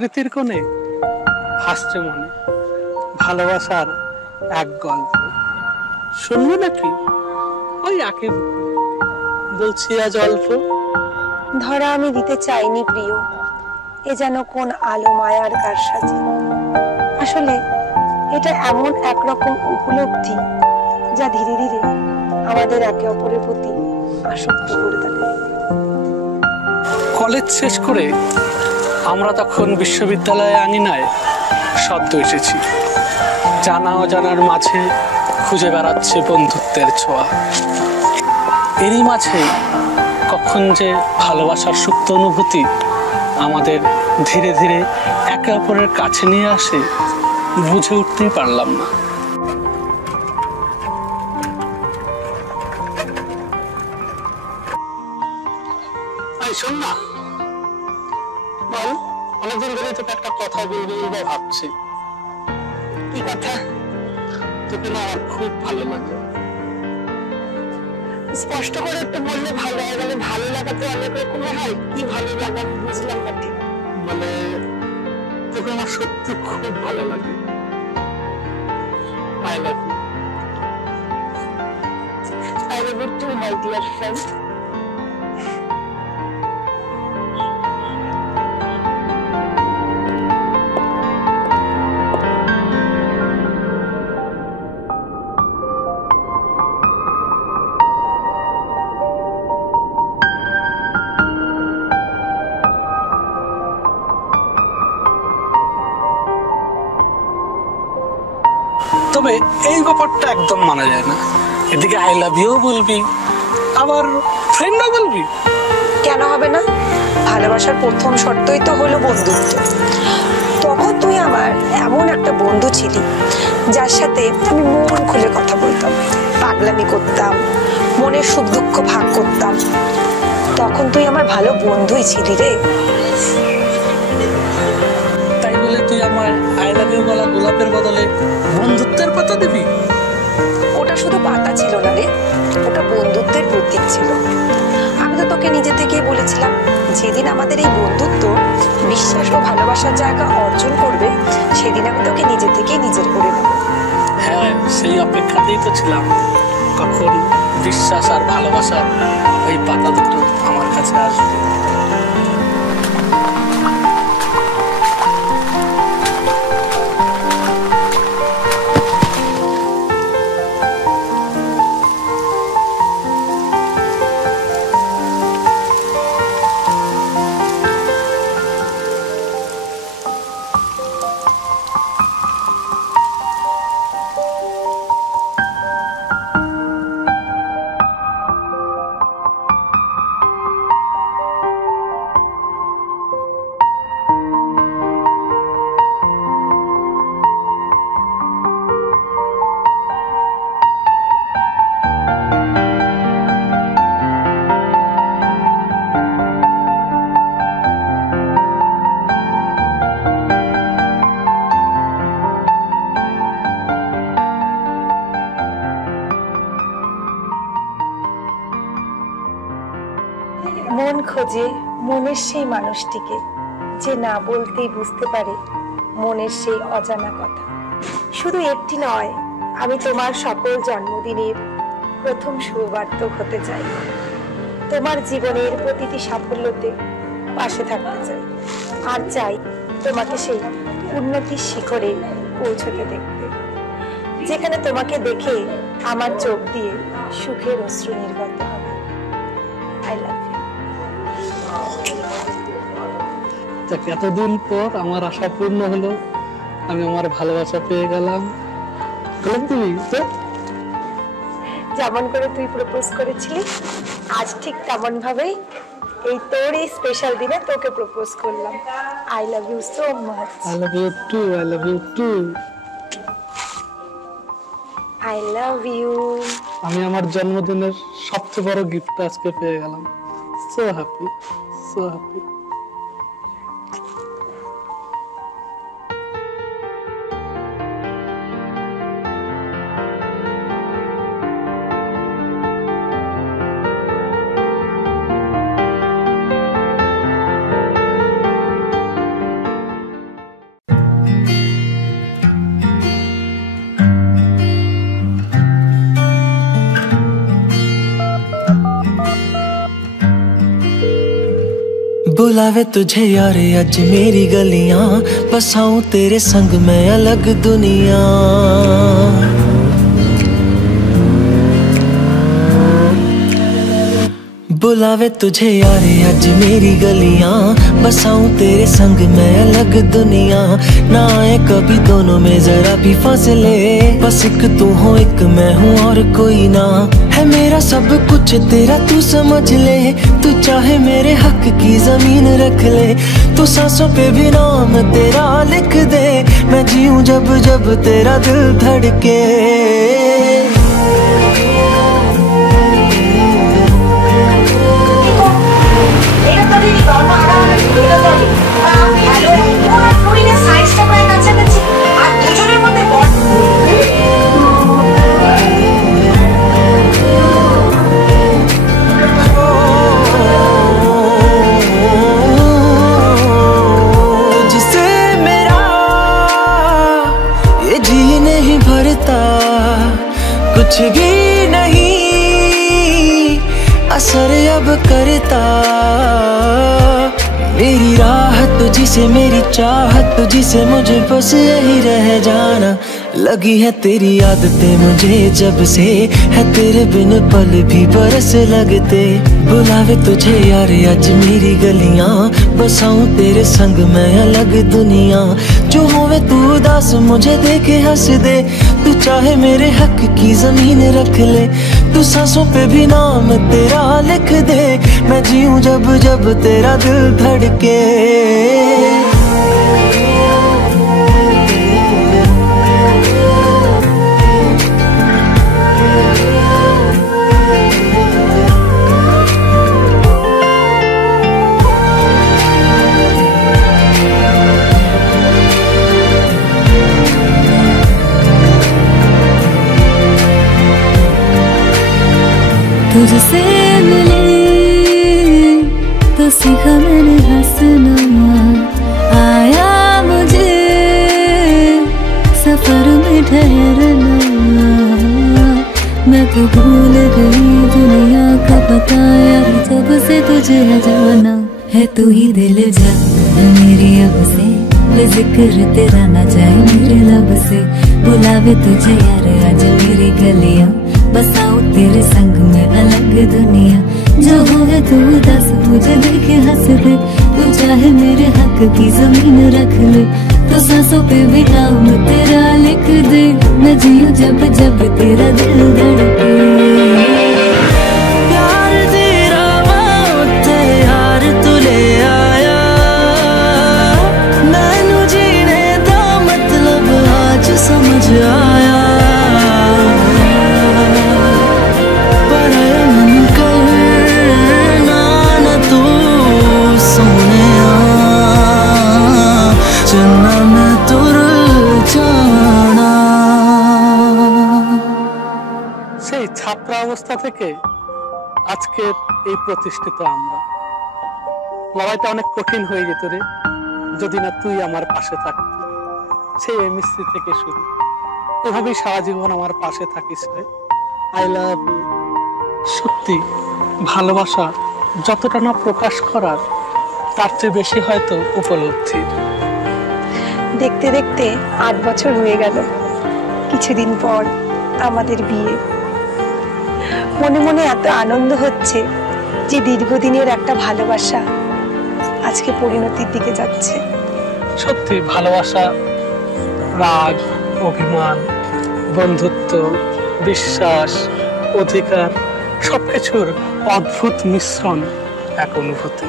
স্মৃতির কোণে ভাসছে মনে ভালোবাসার এক গল্প। শুনবে নাকি? ওই আঁকে বলছি আজ অল্প। ধরা আমি দিতে চাইনি প্রিয়, এ যেন কোন আলো মায়ার কারসাজি। আসলে এটা এমন একরকম উপলব্ধি যা ধীরে ধীরে আমাদের একে অপরের প্রতি আসক্ত করে তোলে। কলেজ শেষ করে আমরা তখন বিশ্ববিদ্যালয়ে আঙিনায় সদ্য এসেছি। জানা অজানার মাঝে খুঁজে বেড়াচ্ছে বন্ধুত্বের ছোঁয়া। এরই মাঝে কখন যে ভালোবাসার সুপ্ত অনুভূতি আমাদের ধীরে ধীরে একে অপরের কাছে নিয়ে আসে, বুঝে উঠতেই পারলাম না। শোন না, বল, অনেকদিন ধরে তোকে একটা কথা বলবো বলবো ভাবছি। কি কথা? তোকে না আমার খুব ভালো লাগে। স্পষ্ট করে একটু বললে ভালো হয়। মানে ভালো লাগাতে অনেক রকমের হয়, কি ভালো লাগা আমি বুঝলাম না ঠিক। মানে তোকে আমার সত্যি খুব ভালো লাগে। I love you. I love you too my dear friend. তবে এই ব্যাপারটা একদম মানা যায় না। এদিকে আই লাভ ইউ বলবি, আবার ফ্রেন্ডও বলবি। কেন হবে না? ভালোবাসার প্রথম শর্তই তো হলো বন্ধুত্ব। তখন তুই আমার এমন একটা বন্ধু ছিলি যার সাথে আমি মন খুলে কথা বলতাম, পাগলামি করতাম, মনের সুখ দুঃখ ভাগ করতাম। তখন তুই আমার ভালো বন্ধুই ছিলি রে। তাই বলে তুই আমার আই লাভ ইউ বলা গোলাপের বদলে বন্ধুত্বের পাতা দিবি? ওটা শুধু পাতা ছিল না রে, ওটা বন্ধুত্বের প্রতীক ছিল। আমি তো তোকে নিজে থেকেই বলেছিলাম, যেদিন আমাদের এই বন্ধুত্ব বিশ্বাস ও ভালোবাসার জায়গা অর্জন করবে, সেদিন আমি তোকে নিজে থেকেই নিজের করে নেব। হ্যাঁ, সেই অপেক্ষাতেই তো ছিলাম কখন বিশ্বাস আর ভালোবাসার ওই পাতা দুটো আমার কাছে আসবে। মন খোঁজে মনের সেই মানুষটিকে, যে না বলতেই বুঝতে পারে মনের সেই অজানা কথা। শুধু একটি নয়, আমি তোমার সকল জন্মদিনের প্রথম সৌভাগ্য হতে চাই। তোমার জীবনের প্রতিটি সাফল্যতে পাশে থাকতে চাই, আর চাই তোমাকে সেই উন্নতির শিখরে পৌঁছতে দেখতে, যেখানে তোমাকে দেখে আমার চোখ দিয়ে সুখের অশ্রু নির্গত হবে। I love you. এতদিন পর আমার আশা পূর্ণ হলো, আমি আমার ভালোবাসা পেয়ে গেলাম। তুমি যেমন করে তুই প্রপোজ করেছিলি, আজ ঠিক তেমন ভাবেই এই তোর এই স্পেশাল দিনে তোকে প্রপোজ করলাম। I love you so much. I love you too, I love you too. I love you. আমি আমার জন্মদিনের সবচেয়ে বড় গিফট আজকে পেয়ে গেলাম। So happy, so happy. बुलावे तुझे यारे आज मेरी गलियां, बसाऊं तेरे संग मैं अलग दुनिया। बुलावे तुझे यारे आज मेरी गलियां, बसाऊं तेरे संग मैं अलग दुनिया। ना आए कभी दोनों में जरा भी फासले, बस एक तू हो एक मैं हूँ और कोई ना। है मेरा सब कुछ तेरा तू समझ ले, तू चाहे मेरे हक की जमीन रख ले। तू सांसों पे भी नाम तेरा लिख दे, मैं जीऊं जब जब तेरा दिल धड़के। कुछ भी नहीं असर अब करता, मेरी राह तुझी से मेरी चाहत तुझी से, मुझे बस यही रह जाना। लगी है तेरी आदतें मुझे जब से, है तेरे बिन पल भी बरस लगते। बुलावे तुझे यार आज मेरी गलियां, बसाऊं तेरे संग मैं अलग दुनिया। जो होवे तू उदास मुझे देखे हंस दे, तू चाहे मेरे हक की जमीन रख ले। तू सांसों पे भी नाम तेरा लिख दे, मैं जीऊं जब जब तेरा दिल धड़के। तुझसे मिले तो सीखा मैंने हंसना, आया मुझे सफर में ठहरना। मैं तो भूल गई दुनिया का पता यार, जब से तुझे जाना है। तू ही दिल जान मेरी अब से, बेजिक्र तेरा ना जाए मेरे लब से। बुलावे तुझे यार आज मेरी गलियां, बसाऊं तेरे संग में अलग दुनिया। जो होवे तू दस मुझे देखे हंस दे, तू चाहे मेरे हक की जमीन रख ले। तो सांसों पे भी नाम तेरा लिख दे, मैं जीऊं जब जब तेरा दिल धड़के। प्यार तेरा मौत यार तू ले आया, मैनू जीने दा मतलब आज समझ आया। সেই ছাত্র অবস্থা থেকে আজকে এই প্রতিষ্ঠিত আমরা। লড়াইটা অনেক কঠিন হয়ে যেত রে, যদি না তুই আমার পাশে থাকতি। সেই এমএসসি থেকে শুরু, এভাবেই সারা জীবন আমার পাশে থাকিস রে। I love you. সত্যি ভালোবাসা যতটা না প্রকাশ করার, তার চেয়ে বেশি হয়তো উপলব্ধি। দেখতে দেখতে 8 বছর হয়ে গেল, কিছুদিন পর আমাদের বিয়ে। মনে মনে এত আনন্দ হচ্ছে যে দীর্ঘদিনের একটা ভালোবাসা আজকে পরিণতির দিকে যাচ্ছে। সত্যি ভালোবাসা, রাগ, অভিমান, বন্ধুত্ব, বিশ্বাস, অধিকার সবকিছুর অদ্ভুত মিশ্রণ এক অনুভূতি।